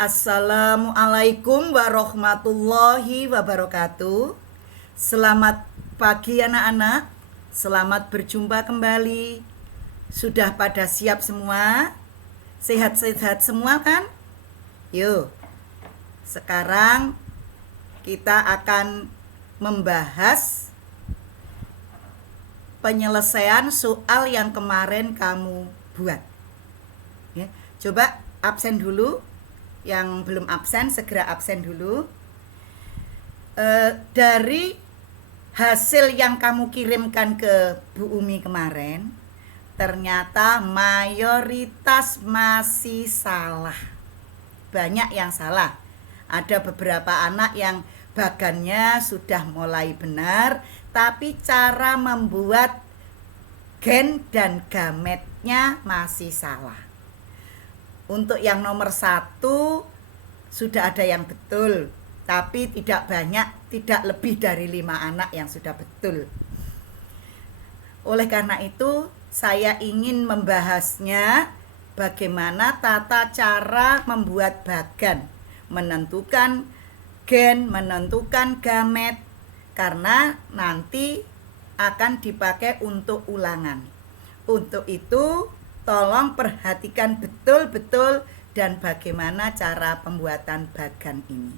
Assalamualaikum warahmatullahi wabarakatuh. Selamat pagi anak-anak. Selamat berjumpa kembali. Sudah pada siap semua? Sehat-sehat semua kan? Yuk. Sekarang kita akan membahas penyelesaian soal yang kemarin kamu buat. Ya, coba absen dulu. Yang belum absen segera absen dulu. Dari hasil yang kamu kirimkan ke Bu Umi kemarin, ternyata mayoritas masih salah. Banyak yang salah. Ada beberapa anak yang bagannya sudah mulai benar, tapi cara membuat gen dan gametnya masih salah. Untuk yang nomor 1 sudah ada yang betul, tapi tidak banyak, tidak lebih dari 5 anak yang sudah betul. Oleh karena itu, saya ingin membahasnya bagaimana tata cara membuat bagan, menentukan gen, menentukan gamet, karena nanti akan dipakai untuk ulangan. Untuk itu, tolong perhatikan betul-betul dan bagaimana cara pembuatan bagan ini.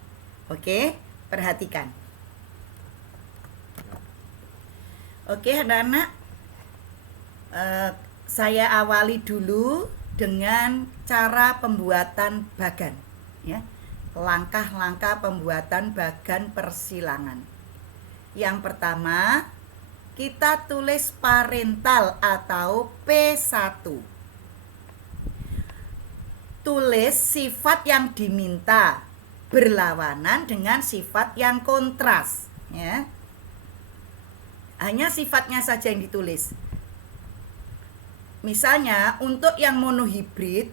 Oke, perhatikan. Oke, anak-anak, saya awali dulu dengan cara pembuatan bagan. Ya, langkah-langkah pembuatan bagan persilangan. Yang pertama, kita tulis parental atau P1. Tulis sifat yang diminta berlawanan dengan sifat yang kontras, ya. Hanya sifatnya saja yang ditulis. Misalnya untuk yang monohibrid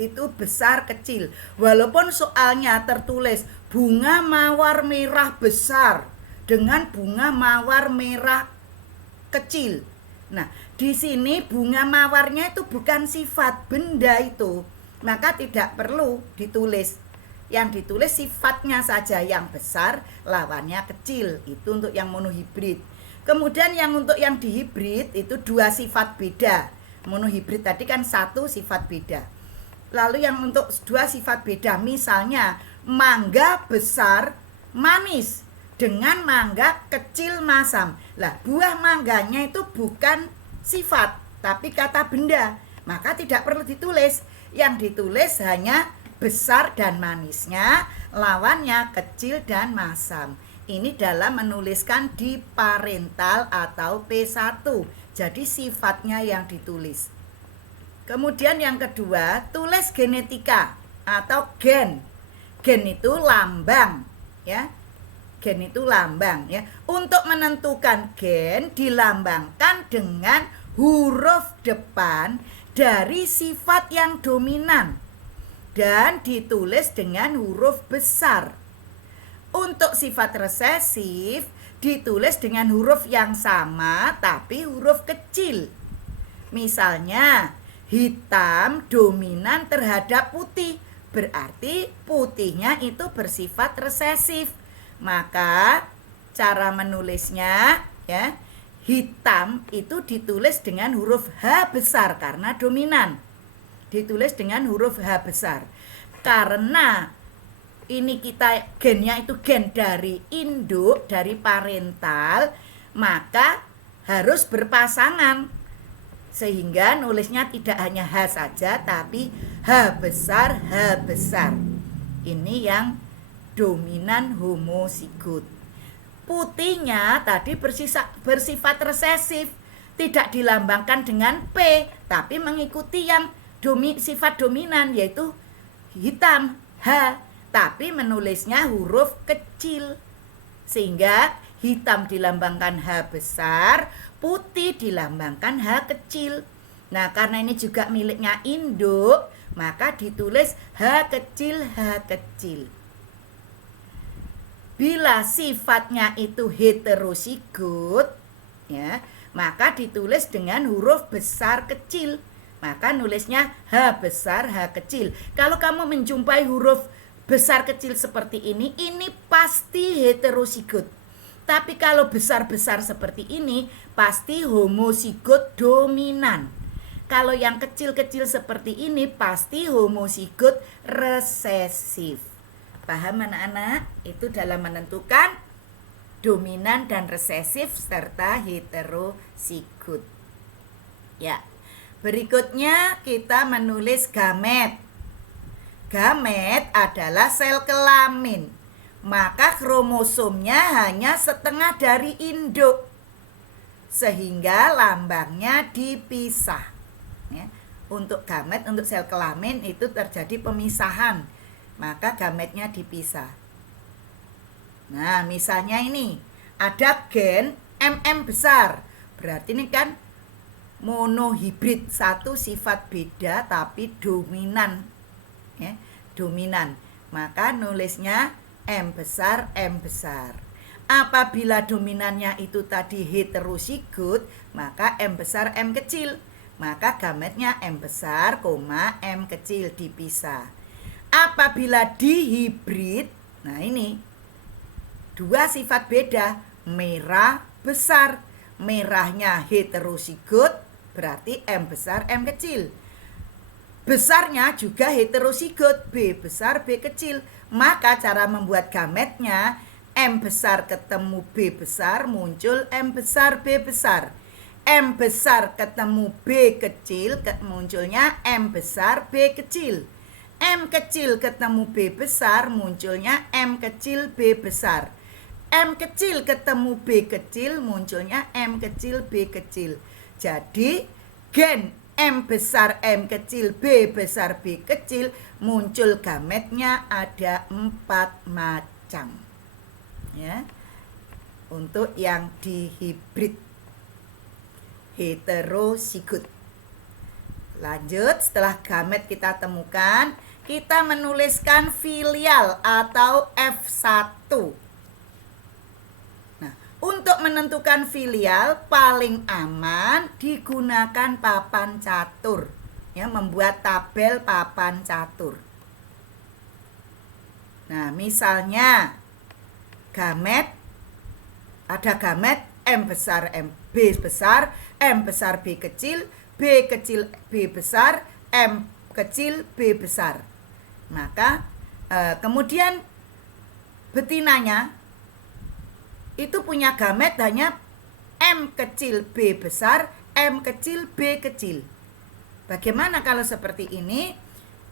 itu besar kecil. Walaupun soalnya tertulis bunga mawar merah besar dengan bunga mawar merah kecil. Nah, di sini bunga mawarnya itu bukan sifat benda itu. Maka tidak perlu ditulis. Yang ditulis sifatnya saja, yang besar lawannya kecil. Itu untuk yang monohibrid. Kemudian yang untuk yang dihibrid itu 2 sifat beda. Monohibrid tadi kan 1 sifat beda. Lalu yang untuk 2 sifat beda, misalnya mangga besar manis dengan mangga kecil masam. Lah, buah mangganya itu bukan sifat, tapi kata benda. Maka tidak perlu ditulis. Yang ditulis hanya besar dan manisnya, lawannya kecil dan masam. Ini dalam menuliskan di parental atau P1. Jadi sifatnya yang ditulis. Kemudian yang kedua, tulis genetika atau gen. Gen itu lambang, ya. Gen itu lambang, ya. Untuk menentukan gen dilambangkan dengan huruf depan dari sifat yang dominan dan ditulis dengan huruf besar. Untuk sifat resesif ditulis dengan huruf yang sama tapi huruf kecil. Misalnya hitam dominan terhadap putih, berarti putihnya itu bersifat resesif. Maka cara menulisnya, ya, hitam itu ditulis dengan huruf H besar karena dominan. Ditulis dengan huruf H besar. Karena ini kita gennya itu gen dari induk, dari parental, maka harus berpasangan. Sehingga nulisnya tidak hanya H saja tapi H besar, H besar. Ini yang dominan homozigot. Putihnya tadi bersifat resesif, tidak dilambangkan dengan P, tapi mengikuti yang sifat dominan, yaitu hitam, H, tapi menulisnya huruf kecil. Sehingga hitam dilambangkan H besar, putih dilambangkan H kecil. Nah, karena ini juga miliknya induk, maka ditulis H kecil, H kecil. Bila sifatnya itu heterozigot, ya, maka ditulis dengan huruf besar kecil. maka nulisnya H besar, H kecil. Kalau kamu menjumpai huruf besar kecil seperti ini pasti heterozigot. Tapi kalau besar-besar seperti ini, pasti homozigot dominan. Kalau yang kecil-kecil seperti ini, pasti homozigot resesif. Paham anak-anak? Itu dalam menentukan dominan dan resesif serta heterozigot. Ya. Berikutnya kita menulis gamet. Gamet adalah sel kelamin. Maka kromosomnya hanya setengah dari induk. Sehingga lambangnya dipisah. Ya. Untuk gamet, untuk sel kelamin itu terjadi pemisahan. Maka gametnya dipisah. Nah, misalnya ini ada gen MM besar. Berarti ini kan monohibrid, satu sifat beda tapi dominan. Ya, dominan. Maka nulisnya M besar, M besar. Apabila dominannya itu tadi heterozigot, maka M besar, M kecil. Maka gametnya M besar, M kecil dipisah. Apabila dihibrid, nah ini dua sifat beda, merah besar. Merahnya heterozigot, berarti M besar, M kecil. Besarnya juga heterozigot, B besar, B kecil. Maka cara membuat gametnya, M besar ketemu B besar, muncul M besar, B besar. M besar ketemu B kecil, munculnya M besar, B kecil. M kecil ketemu B besar, munculnya M kecil, B besar. M kecil ketemu B kecil, munculnya M kecil, B kecil. Jadi gen M besar, M kecil, B besar, B kecil, muncul gametnya ada 4 macam. Ya. Untuk yang dihibrid heterozigot. Lanjut, setelah gamet kita temukan, kita menuliskan filial atau F1. Untuk menentukan filial paling aman digunakan papan catur. Ya, membuat tabel papan catur. Nah, misalnya gamet, ada gamet M besar, B besar, M besar, B kecil, B kecil, B besar, M kecil, B besar. Maka kemudian betinanya itu punya gamet hanya M kecil, B besar, M kecil, B kecil. Bagaimana kalau seperti ini?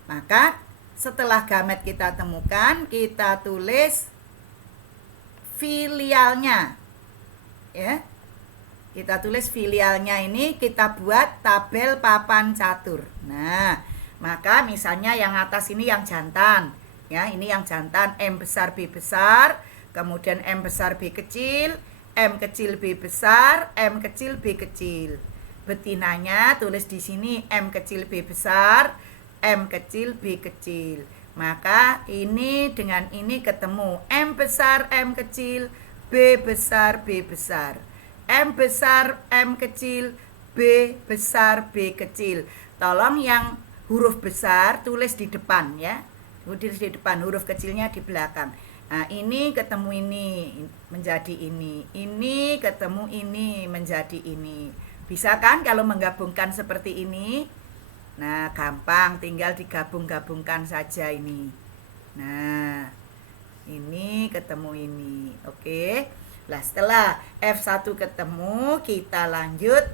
Maka setelah gamet kita temukan, kita tulis filialnya. Ya. Kita tulis filialnya ini, kita buat tabel papan catur. Nah, maka misalnya yang atas ini yang jantan. Ya, ini yang jantan M besar, B besar. Kemudian M besar, B kecil, M kecil, B besar, M kecil, B kecil. Betinanya tulis di sini M kecil, B besar, M kecil, B kecil. Maka ini dengan ini ketemu M besar, M kecil, B besar, B besar. M besar, M kecil, B besar, B kecil. Tolong yang huruf besar tulis di depan ya. Tulis di depan, huruf kecilnya di belakang. Nah, ini ketemu ini menjadi ini ketemu ini menjadi ini. Bisa kan kalau menggabungkan seperti ini? Nah, gampang, tinggal digabung-gabungkan saja ini. Nah, ini ketemu ini. Oke. Nah, setelah F1 ketemu, kita lanjut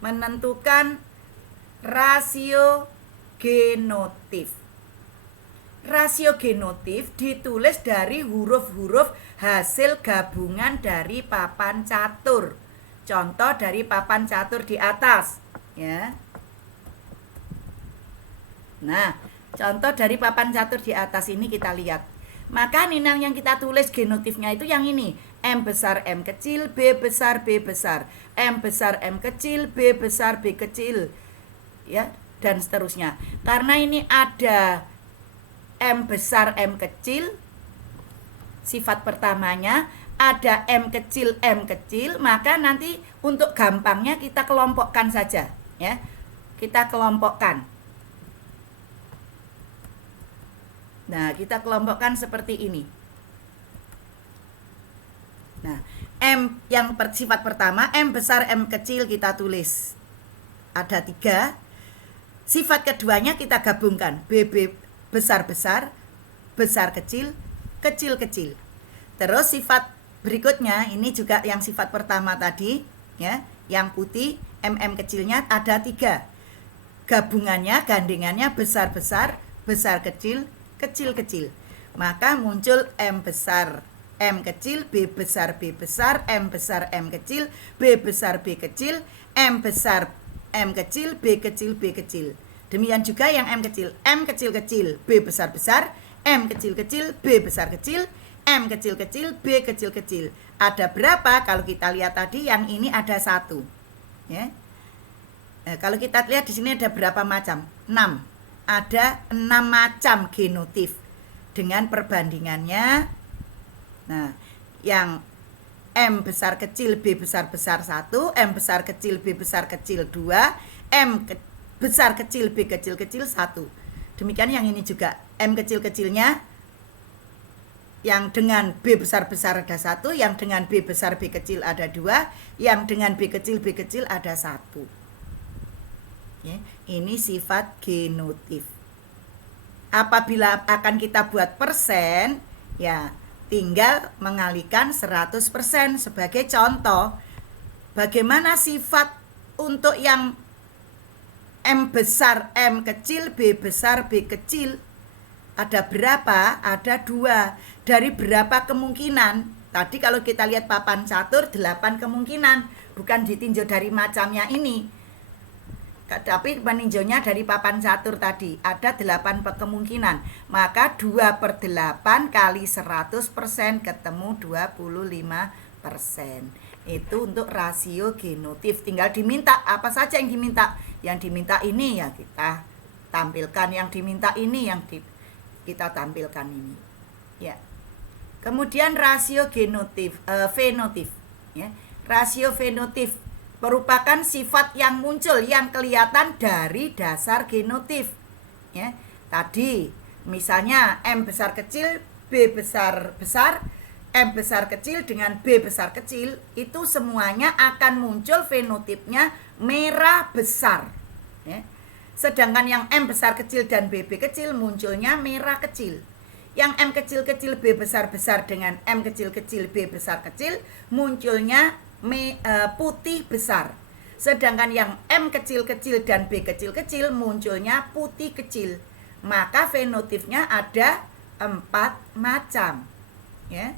menentukan rasio genotif. Rasio genotif ditulis dari huruf-huruf hasil gabungan dari papan catur. Contoh dari papan catur di atas, ya. Nah, contoh dari papan catur di atas ini kita lihat. Maka ninang yang kita tulis genotifnya itu yang ini. M besar, M kecil, B besar, B besar. M besar, M kecil, B besar, B kecil. Ya, dan seterusnya. Karena ini ada M besar, M kecil, sifat pertamanya, ada M kecil, maka nanti untuk gampangnya kita kelompokkan saja, ya. kita kelompokkan. Nah, kita kelompokkan seperti ini. Nah, M yang sifat pertama, M besar, M kecil kita tulis. Ada 3. Sifat keduanya kita gabungkan. BB besar-besar, besar-kecil, kecil-kecil. Terus sifat berikutnya, ini juga yang sifat pertama tadi, ya, yang putih, MM kecilnya ada 3. Gabungannya, gandengannya besar-besar, besar-kecil, kecil-kecil. Maka muncul M besar, M kecil, B besar, B besar, M besar, M kecil, B besar, B kecil, M besar, M kecil, B kecil, B kecil. Demikian juga yang M kecil-kecil, B besar-besar, M kecil-kecil, B besar-kecil, M kecil-kecil, B kecil-kecil. Ada berapa? Kalau kita lihat tadi yang ini ada 1. Ya. Kalau kita lihat di sini ada berapa macam? 6. Ada 6 macam genotif. Dengan perbandingannya, nah, yang M besar kecil, B besar besar 1, M besar kecil, B besar kecil 2, besar kecil, B kecil kecil 1. Demikian yang ini juga, M kecil kecilnya yang dengan B besar besar ada 1, yang dengan B besar B kecil ada 2, yang dengan B kecil ada 1. Ya, ini sifat genotif. Apabila akan kita buat persen, ya tinggal mengalihkan 100%. Sebagai contoh, bagaimana sifat untuk yang M besar, M kecil, B besar, B kecil. Ada berapa? Ada 2. Dari berapa kemungkinan? Tadi kalau kita lihat papan catur 8 kemungkinan. Bukan ditinjau dari macamnya ini, tapi meninjaunya dari papan catur tadi. Ada 8 kemungkinan. Maka 2/8 kali 100% ketemu 25%. Itu untuk rasio genotif. Tinggal diminta, apa saja yang diminta. Yang diminta ini ya kita tampilkan, yang diminta ini yang kita tampilkan ini. Ya. Kemudian rasio genotif, fenotif. Ya. Rasio fenotif merupakan sifat yang muncul, yang kelihatan dari dasar genotif. Ya, tadi misalnya M besar kecil, B besar besar, M besar kecil dengan B besar kecil, itu semuanya akan muncul fenotipnya merah besar. Ya. Sedangkan yang M besar kecil dan BB kecil munculnya merah kecil. Yang M kecil-kecil, B besar-besar dengan M kecil-kecil, B besar kecil munculnya putih besar. Sedangkan yang M kecil-kecil dan B kecil-kecil munculnya putih kecil. Maka fenotipnya ada 4 macam. Ya.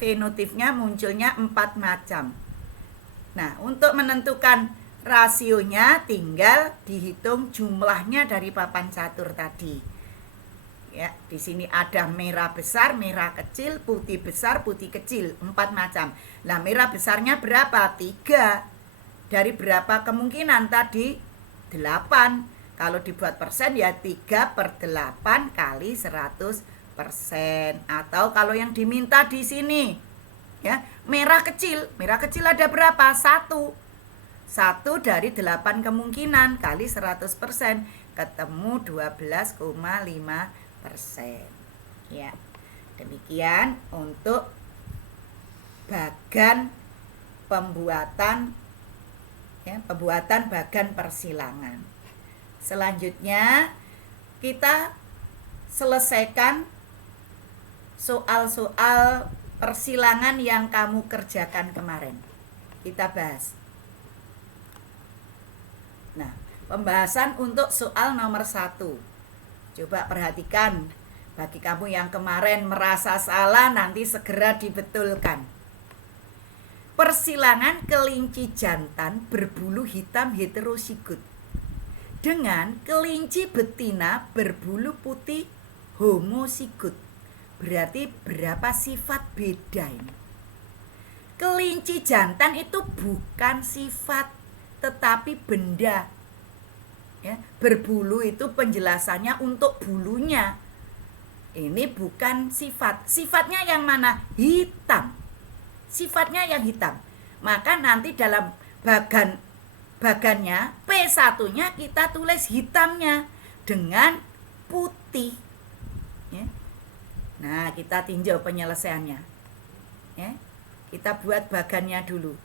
Fenotipnya munculnya 4 macam. Nah, untuk menentukan rasionya tinggal dihitung jumlahnya dari papan catur tadi. Ya, di sini ada merah besar, merah kecil, putih besar, putih kecil, 4 macam. Nah, merah besarnya berapa? 3. Dari berapa kemungkinan tadi? 8. Kalau dibuat persen ya 3/8 kali 100%. Atau kalau yang diminta di sini, ya, merah kecil ada berapa? 1. 1 dari 8 kemungkinan kali 100%, ketemu 12,5%. Ya, demikian untuk bagan pembuatan, ya, pembuatan bagan persilangan. Selanjutnya kita selesaikan soal-soal persilangan yang kamu kerjakan kemarin. Kita bahas. Nah, pembahasan untuk soal nomor 1. Coba perhatikan, bagi kamu yang kemarin merasa salah nanti segera dibetulkan. Persilangan kelinci jantan berbulu hitam heterozigot dengan kelinci betina berbulu putih homozigot. Berarti berapa sifat beda ini? Kelinci jantan itu bukan sifat, tetapi benda. Ya, berbulu itu penjelasannya untuk bulunya. Ini bukan sifat. Sifatnya yang mana? Hitam. Sifatnya yang hitam. Maka nanti dalam bagan bagannya, P1-nya kita tulis hitamnya dengan putih. Ya. Nah, kita tinjau penyelesaiannya. Ya. Kita buat bagannya dulu.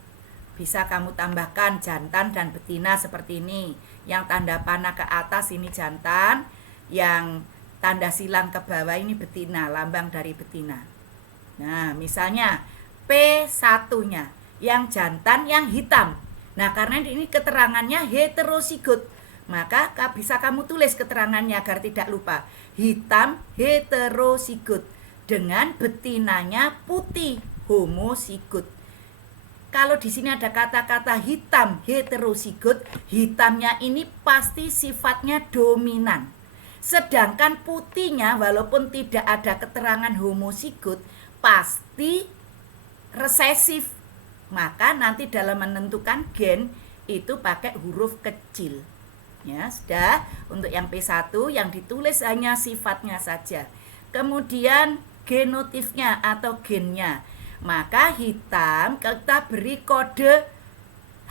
Bisa kamu tambahkan jantan dan betina seperti ini. Yang tanda panah ke atas ini jantan, yang tanda silang ke bawah ini betina, lambang dari betina. Nah, misalnya P1-nya, yang jantan yang hitam. Nah, karena ini keterangannya heterosigot, maka bisa kamu tulis keterangannya agar tidak lupa. Hitam heterosigot dengan betinanya putih homosigot. Kalau di sini ada kata-kata hitam heterosigot, hitamnya ini pasti sifatnya dominan. Sedangkan putihnya walaupun tidak ada keterangan homosigot, pasti resesif. Maka nanti dalam menentukan gen itu pakai huruf kecil. Ya, sudah. Untuk yang P1 yang ditulis hanya sifatnya saja. Kemudian genotifnya atau gennya. Maka hitam kita beri kode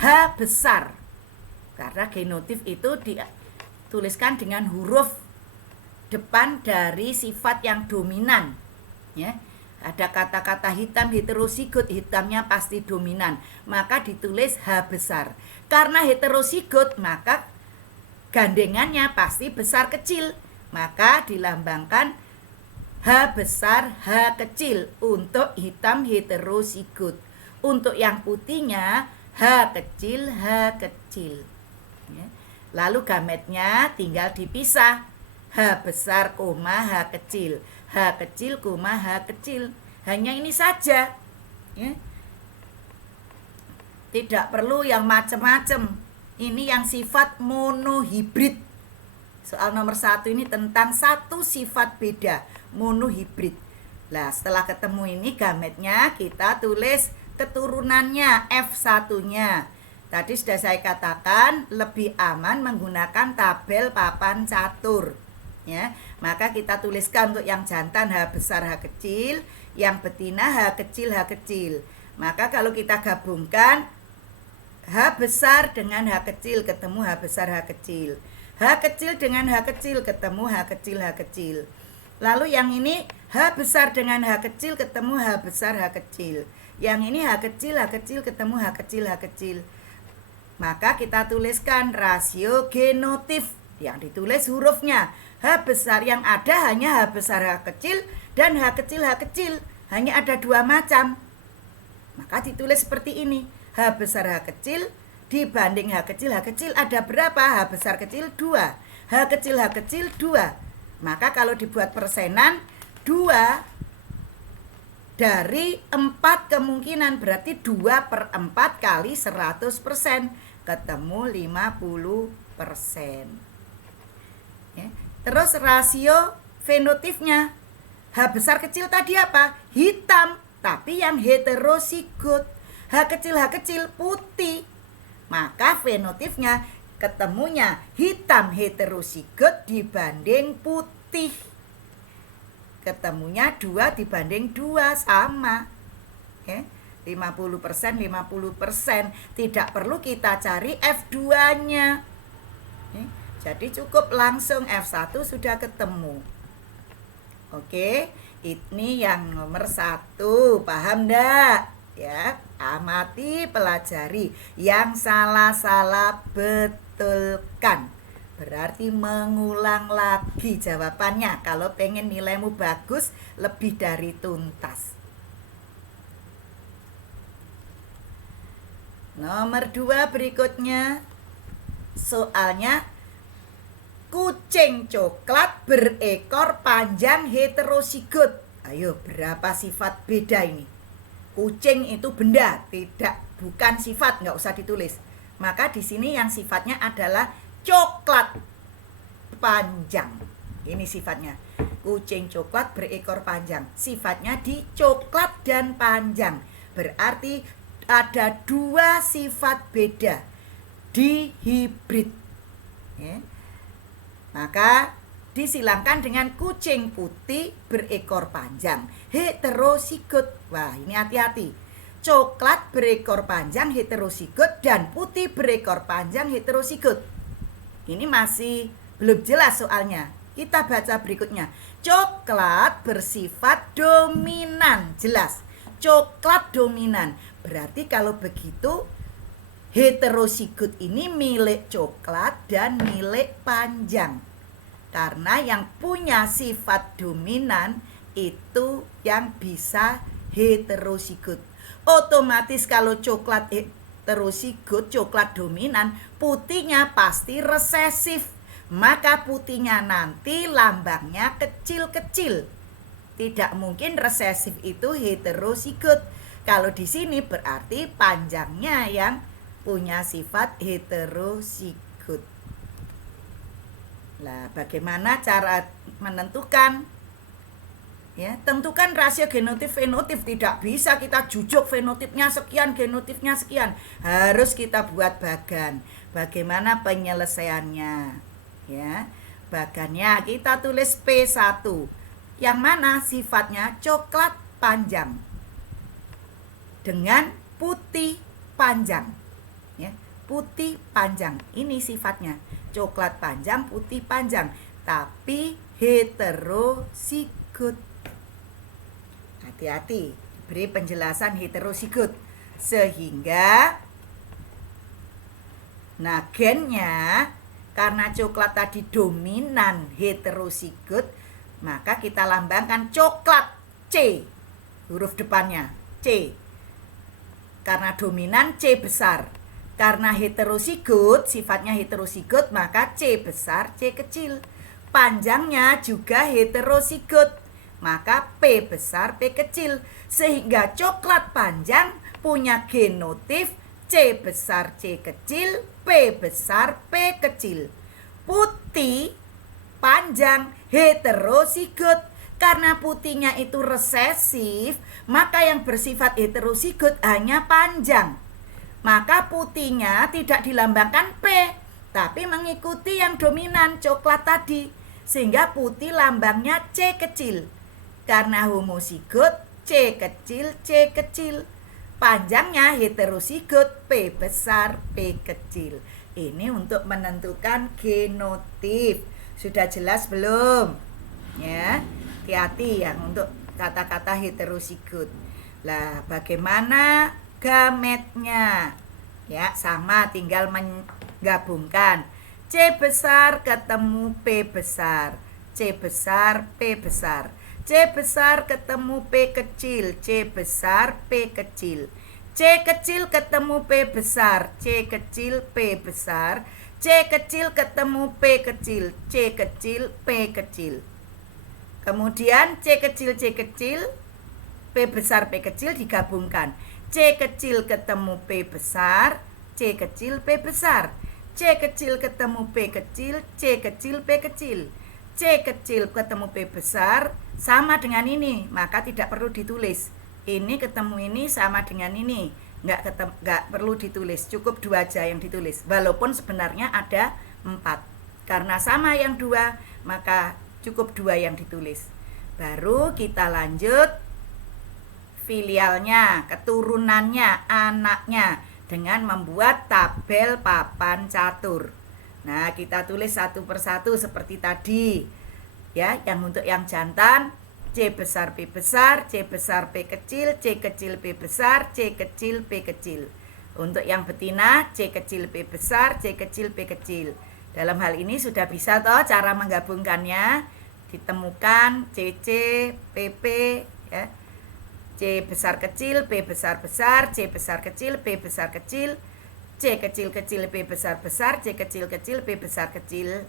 H besar. Karena genotif itu dituliskan dengan huruf depan dari sifat yang dominan. Ya. Ada kata-kata hitam heterosigot, hitamnya pasti dominan, maka ditulis H besar. Karena heterosigot, maka gandengannya pasti besar kecil, maka dilambangkan H besar H kecil untuk hitam heterosigot. Untuk yang putihnya H kecil H kecil. Lalu gametnya tinggal dipisah, H besar, H kecil, H kecil, H kecil. Hanya ini saja. Ya. Tidak perlu yang macam-macam. Ini yang sifat monohibrid. Soal nomor 1 ini tentang satu sifat beda, monohibrid. Nah, setelah ketemu ini gametnya, kita tulis keturunannya, F1-nya. Tadi sudah saya katakan lebih aman menggunakan tabel papan catur. Ya, maka kita tuliskan untuk yang jantan H besar H kecil, yang betina H kecil H kecil. Maka kalau kita gabungkan H besar dengan H kecil ketemu H besar H kecil. H kecil dengan H kecil ketemu H kecil H kecil. Lalu yang ini H besar dengan H kecil ketemu H besar H kecil. Yang ini H kecil ketemu H kecil H kecil. Maka kita tuliskan rasio genotif. Yang ditulis hurufnya H besar, yang ada hanya H besar H kecil dan H kecil H kecil. Hanya ada dua macam. Maka ditulis seperti ini. H besar H kecil dibanding H kecil ada berapa? H besar kecil 2. H kecil 2. Maka kalau dibuat persenan 2 dari 4 kemungkinan, berarti 2/4 kali 100%. Ketemu 50%. Ya. Terus rasio fenotifnya, H besar kecil tadi apa? Hitam, tapi yang heterosigot. H kecil putih. Maka fenotifnya ketemunya hitam heterosigot dibanding putih. Ketemunya 2 dibanding 2, sama. Oke, 50%, 50%. Tidak perlu kita cari F2-nya. Jadi cukup langsung F1 sudah ketemu. Oke, ini yang nomor 1. Paham enggak? Ya, amati, pelajari. Yang salah-salah betulkan. Berarti mengulang lagi jawabannya. Kalau pengen nilaimu bagus, lebih dari tuntas. Nomor 2 berikutnya. Soalnya, kucing coklat berekor panjang heterosigot. Ayo, berapa sifat beda ini? Kucing itu benda, bukan sifat, nggak usah ditulis. Maka di sini yang sifatnya adalah coklat panjang. Ini sifatnya. Kucing coklat berekor panjang. Sifatnya di coklat dan panjang. Berarti ada 2 sifat beda di hibrid. Ya. Maka disilangkan dengan kucing putih berekor panjang heterosigot. Wah, ini hati-hati. coklat berekor panjang heterosigot dan putih berekor panjang heterosigot. Ini masih belum jelas soalnya. Kita baca berikutnya. Coklat bersifat dominan. Jelas. Coklat dominan. Berarti kalau begitu heterosigot ini milik coklat dan milik panjang. Karena yang punya sifat dominan itu yang bisa heterosigot. Otomatis kalau coklat heterosigot, coklat dominan, putihnya pasti resesif. Maka putihnya nanti lambangnya kecil-kecil. Tidak mungkin resesif itu heterosigot. Kalau di sini berarti panjangnya yang punya sifat heterosigot. Lah, bagaimana cara menentukan? Ya, tentukan rasio genotip fenotip. Tidak bisa kita jujuk fenotipnya sekian, genotipnya sekian. Harus kita buat bagan. Bagaimana penyelesaiannya? Ya, bagannya kita tulis P1. Yang mana sifatnya coklat panjang dengan putih panjang. Ya, putih panjang. Ini sifatnya. Coklat panjang, putih panjang, tapi heterosigot. Hati-hati, beri penjelasan heterosigot. Sehingga gennya karena coklat tadi dominan heterosigot, maka kita lambangkan coklat C. Huruf depannya C. Karena dominan C besar. Karena heterosigot, sifatnya heterosigot, maka C besar, C kecil. Panjangnya juga heterosigot, maka P besar, P kecil. Sehingga coklat panjang punya genotip C besar, C kecil, P besar, P kecil. Putih panjang heterosigot. Karena putihnya itu resesif, maka yang bersifat heterosigot hanya panjang. Maka putihnya tidak dilambangkan P, tapi mengikuti yang dominan coklat tadi. Sehingga putih lambangnya C kecil. Karena homosigot C kecil, C kecil. Panjangnya heterosigot P besar, P kecil. Ini untuk menentukan genotip. Sudah jelas belum? Ya, hati-hati yang untuk kata-kata heterosigot. Lah, bagaimana gametnya? Ya, sama, tinggal menggabungkan. C besar ketemu P besar, C besar, P besar. C besar ketemu P kecil, C besar, P kecil. C kecil ketemu P besar, C kecil, P besar. C kecil ketemu P kecil, C kecil, P kecil. Kemudian C kecil, P besar, P kecil digabungkan. C kecil ketemu P besar, C kecil, P besar. C kecil ketemu P kecil, C kecil, P kecil. C kecil ketemu P besar sama dengan ini, maka tidak perlu ditulis. Ini ketemu ini sama dengan ini, nggak perlu ditulis, cukup 2 aja yang ditulis. Walaupun sebenarnya ada 4, karena sama yang 2, maka cukup 2 yang ditulis. Baru kita lanjut filialnya, keturunannya, anaknya dengan membuat tabel papan catur. Nah, kita tulis satu persatu seperti tadi. Ya, yang untuk yang jantan C besar P besar, C besar P kecil, C kecil P besar, C kecil P kecil. Untuk yang betina C kecil P besar, C kecil P kecil. Dalam hal ini sudah bisa toh cara menggabungkannya. Ditemukan CC, PP ya. C besar kecil, P besar besar, C besar kecil, P besar kecil, C kecil kecil, P besar besar, C kecil kecil, P besar kecil.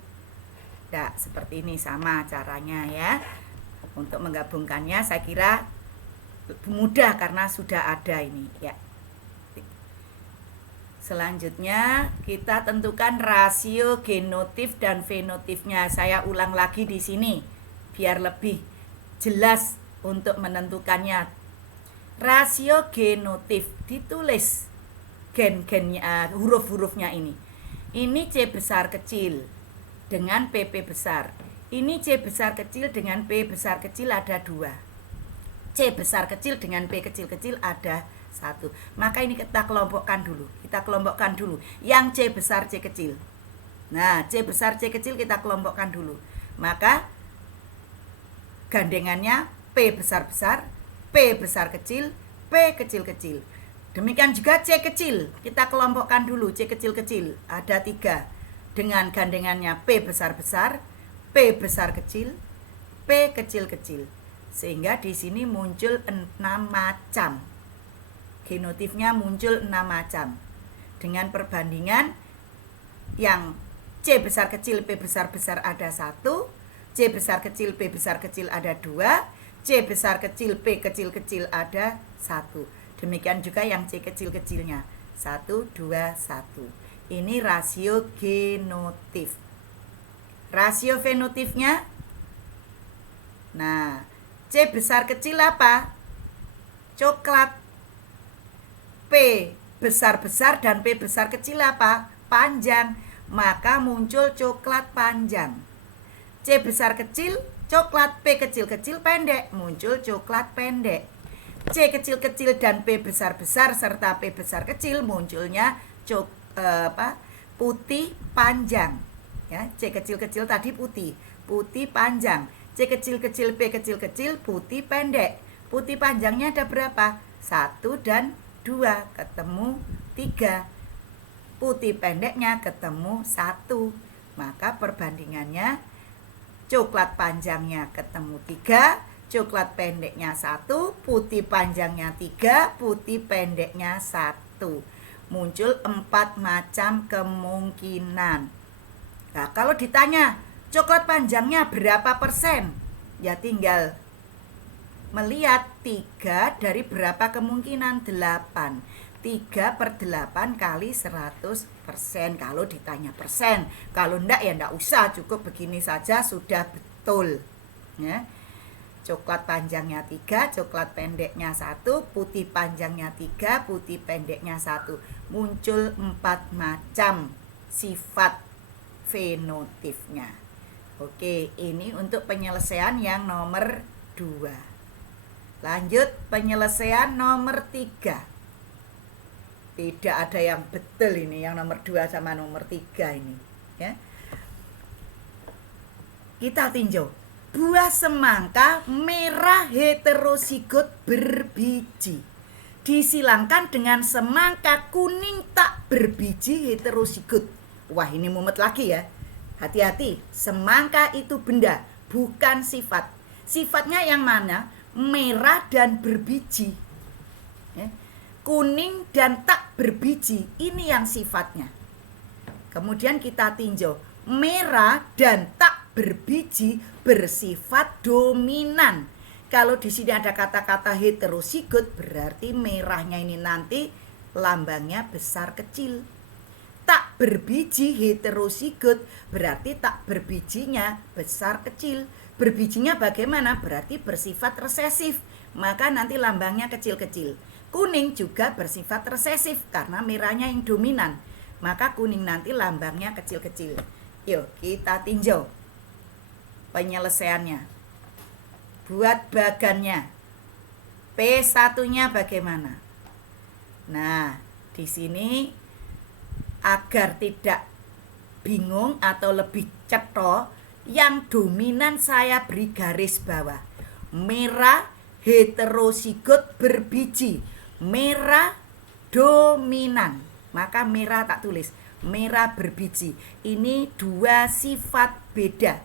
Nah, seperti ini sama caranya ya. Untuk menggabungkannya saya kira mudah karena sudah ada ini ya. Selanjutnya kita tentukan rasio genotip dan fenotipnya. Saya ulang lagi di sini biar lebih jelas untuk menentukannya. Rasio genotip ditulis gen-gennya, huruf-hurufnya ini. Ini C besar kecil dengan PP besar. Ini C besar kecil dengan P besar kecil ada 2. C besar kecil dengan P kecil-kecil ada 1. Maka ini kita kelompokkan dulu. Yang C besar C kecil. Nah, C besar C kecil kita kelompokkan dulu. Maka gandengannya P besar-besar, P besar kecil, P kecil-kecil. Demikian juga C kecil. Kita kelompokkan dulu C kecil-kecil. Ada 3. Dengan gandengannya P besar-besar, P besar kecil, P kecil-kecil. Sehingga di sini muncul 6 macam. Genotifnya muncul 6 macam. Dengan perbandingan yang C besar kecil P besar-besar ada 1, C besar kecil P besar kecil ada 2, C besar kecil P kecil-kecil ada 1. Demikian juga yang C kecil-kecilnya 1, 2, 1. Ini rasio genotif. Rasio fenotifnya, nah, C besar kecil apa? Coklat. P besar-besar dan P besar kecil apa? Panjang. Maka muncul coklat panjang. C besar kecil coklat, P kecil-kecil pendek, muncul coklat pendek. C kecil-kecil dan P besar-besar serta P besar kecil munculnya putih panjang. Ya, C kecil-kecil tadi putih panjang. C kecil-kecil P kecil-kecil putih pendek. Putih panjangnya ada berapa? 1 dan 2 ketemu 3. Putih pendeknya ketemu 1. Maka perbandingannya coklat panjangnya ketemu 3, coklat pendeknya 1, putih panjangnya 3, putih pendeknya 1. Muncul 4 macam kemungkinan. Nah, kalau ditanya coklat panjangnya berapa persen? Ya tinggal melihat 3 dari berapa kemungkinan? 8. 3 per 8 kali 100% kalau ditanya persen. Kalau enggak ya enggak usah, cukup begini saja sudah betul. Ya. Coklat panjangnya 3, coklat pendeknya 1, putih panjangnya 3, putih pendeknya 1. Muncul 4 macam sifat fenotifnya. Oke, ini untuk penyelesaian yang nomor 2. Lanjut penyelesaian nomor 3. Tidak ada yang betul ini, yang nomor 2 sama nomor 3 ini. Ya. Kita tinjau. Buah semangka merah heterozigot berbiji disilangkan dengan semangka kuning tak berbiji heterozigot. Wah, ini mumet lagi ya. Hati-hati, semangka itu benda, bukan sifat. Sifatnya yang mana? Merah dan berbiji. Ya. Kuning dan tak berbiji, ini yang sifatnya. Kemudian kita tinjau, merah dan tak berbiji bersifat dominan. Kalau di sini ada kata-kata heterozigot, berarti merahnya ini nanti lambangnya besar kecil. Tak berbiji heterozigot berarti tak berbijinya besar kecil. Berbijinya bagaimana? Berarti bersifat resesif, maka nanti lambangnya kecil-kecil. Kuning juga bersifat resesif karena merahnya yang dominan, maka kuning nanti lambangnya kecil-kecil. Yuk kita tinjau penyelesaiannya. Buat bagannya, P1-nya bagaimana? Nah, di sini agar tidak bingung atau lebih cetha, yang dominan saya beri garis bawah. Merah heterozigot berbiji, merah dominan. Maka merah tak tulis, merah berbiji. Ini 2 sifat beda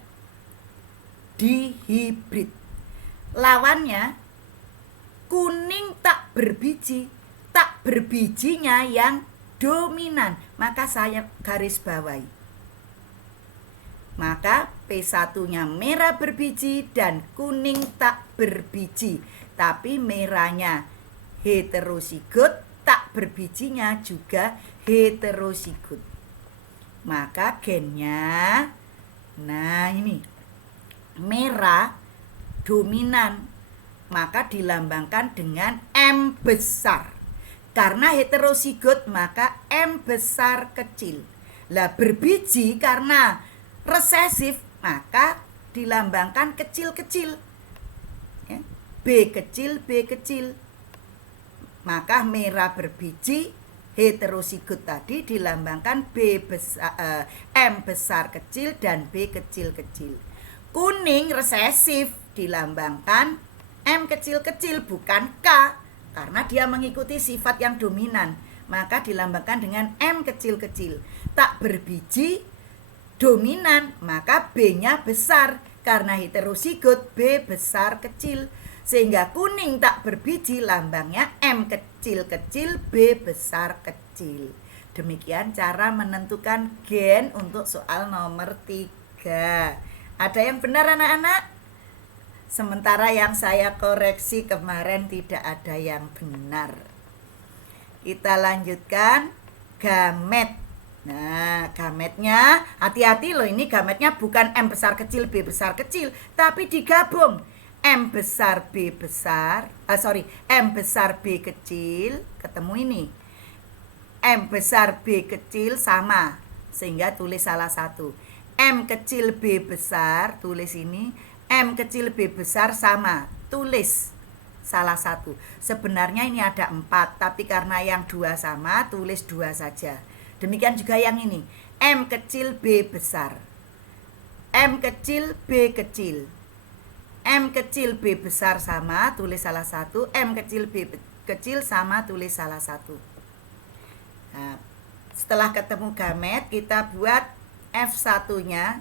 di hibrid. Lawannya kuning tak berbiji, tak berbijinya yang dominan, maka saya garis bawahi. Maka P1-nya merah berbiji dan kuning tak berbiji, tapi merahnya heterozigot, tak berbijinya juga heterozigot. Maka gennya, nah ini merah dominan, maka dilambangkan dengan M besar. Karena heterozigot maka M besar kecil. Lah berbiji karena resesif maka dilambangkan kecil-kecil. Ya. B kecil, B kecil. Maka merah berbiji heterosigot tadi dilambangkan M besar kecil dan B kecil kecil. Kuning resesif dilambangkan M kecil kecil bukan K, karena dia mengikuti sifat yang dominan, maka dilambangkan dengan M kecil kecil. Tak berbiji dominan, maka B-nya besar karena heterosigot B besar kecil. Sehingga kuning tak berbiji lambangnya M kecil-kecil B besar kecil. Demikian cara menentukan gen untuk soal nomor 3. Ada yang benar anak-anak? Sementara yang saya koreksi kemarin tidak ada yang benar. Kita lanjutkan gamet. Nah, gametnya hati-hati loh, ini gametnya bukan M besar kecil B besar kecil, tapi digabung. M besar B besar, M besar B kecil, ketemu ini. M besar B kecil sama, sehingga tulis salah satu. M kecil B besar, tulis ini. M kecil B besar sama, tulis salah satu. Sebenarnya ini ada 4, tapi karena yang 2 sama, tulis 2 saja. Demikian juga yang ini. M kecil B besar, M kecil B kecil. M kecil B besar sama, tulis salah satu. M kecil B kecil sama, tulis salah satu. Nah, setelah ketemu gamet, kita buat F1-nya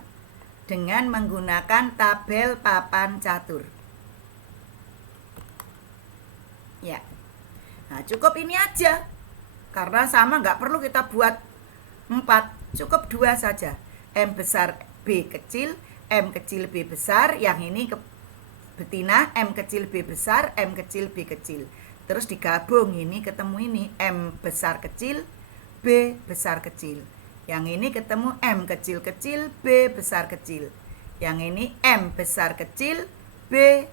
dengan menggunakan tabel papan catur. Ya. Nah, cukup ini aja. Karena sama, nggak perlu kita buat 4, cukup 2 saja. M besar B kecil, M kecil B besar, yang ini betina, M kecil B besar, M kecil B kecil. Terus digabung, ini ketemu ini M besar kecil, B besar kecil. Yang ini ketemu M kecil kecil, B besar kecil. Yang ini M besar kecil, B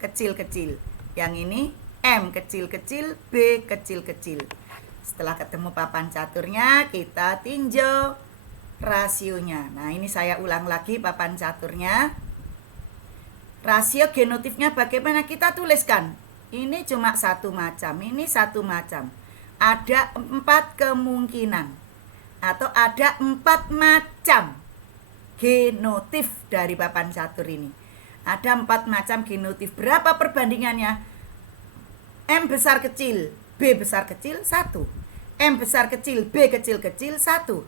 kecil kecil. Yang ini M kecil kecil, B kecil kecil. Setelah ketemu papan caturnya, kita tinjau rasionya. Nah, ini saya ulang lagi papan caturnya. Rasio genotifnya bagaimana kita tuliskan? Ini cuma satu macam, ini satu macam. Ada 4 kemungkinan atau ada 4 macam genotif dari papan catur ini. Ada 4 macam genotif. Berapa perbandingannya? M besar kecil, B besar kecil 1. M besar kecil, B kecil kecil 1.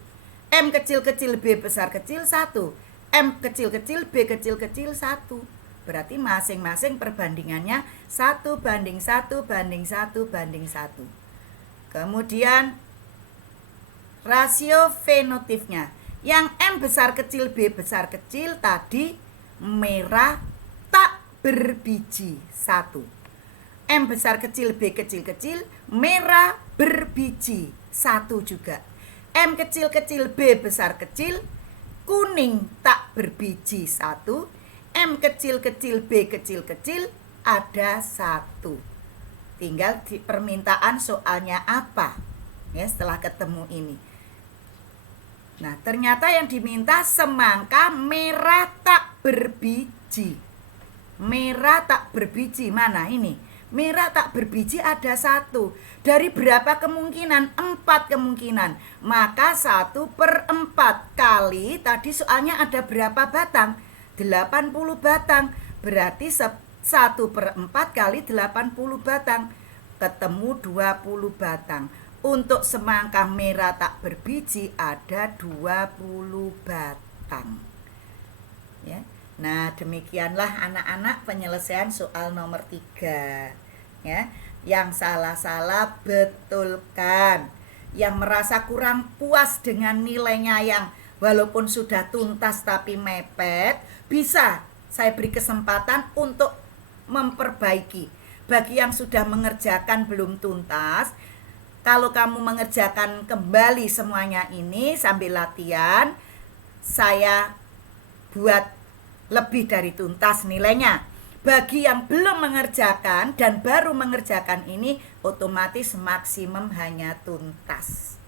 M kecil kecil, B besar kecil 1. M kecil kecil, B kecil kecil 1. Berarti masing-masing perbandingannya 1 banding 1 banding 1 banding 1. Kemudian rasio fenotifnya. Yang M besar kecil B besar kecil tadi merah tak berbiji 1. M besar kecil B kecil kecil merah berbiji 1 juga. M kecil kecil B besar kecil kuning tak berbiji 1. M kecil kecil B kecil kecil ada 1. Tinggal di permintaan soalnya apa ya setelah ketemu ini. Nah, ternyata yang diminta semangka merah tak berbiji. Merah tak berbiji mana ini? Merah tak berbiji ada 1. Dari berapa kemungkinan? 4 kemungkinan. Maka 1/4 kali tadi soalnya ada berapa batang? 80 batang. Berarti 1/4 kali 80 batang. Ketemu 20 batang. Untuk semangka merah tak berbiji ada 20 batang. Ya. Nah, demikianlah anak-anak penyelesaian soal nomor 3. Ya. Yang salah-salah betulkan. Yang merasa kurang puas dengan nilainya yang walaupun sudah tuntas tapi mepet, bisa saya beri kesempatan untuk memperbaiki. Bagi yang sudah mengerjakan belum tuntas, kalau kamu mengerjakan kembali semuanya ini sambil latihan, saya buat lebih dari tuntas nilainya. Bagi yang belum mengerjakan dan baru mengerjakan ini, otomatis maksimum hanya tuntas.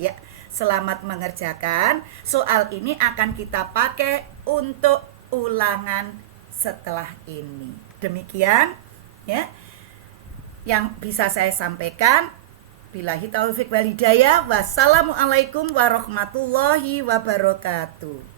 Ya, selamat mengerjakan. Soal ini akan kita pakai untuk ulangan setelah ini. Demikian, ya. Yang bisa saya sampaikan, billahi taufik wal hidayah. Wassalamualaikum warahmatullahi wabarakatuh.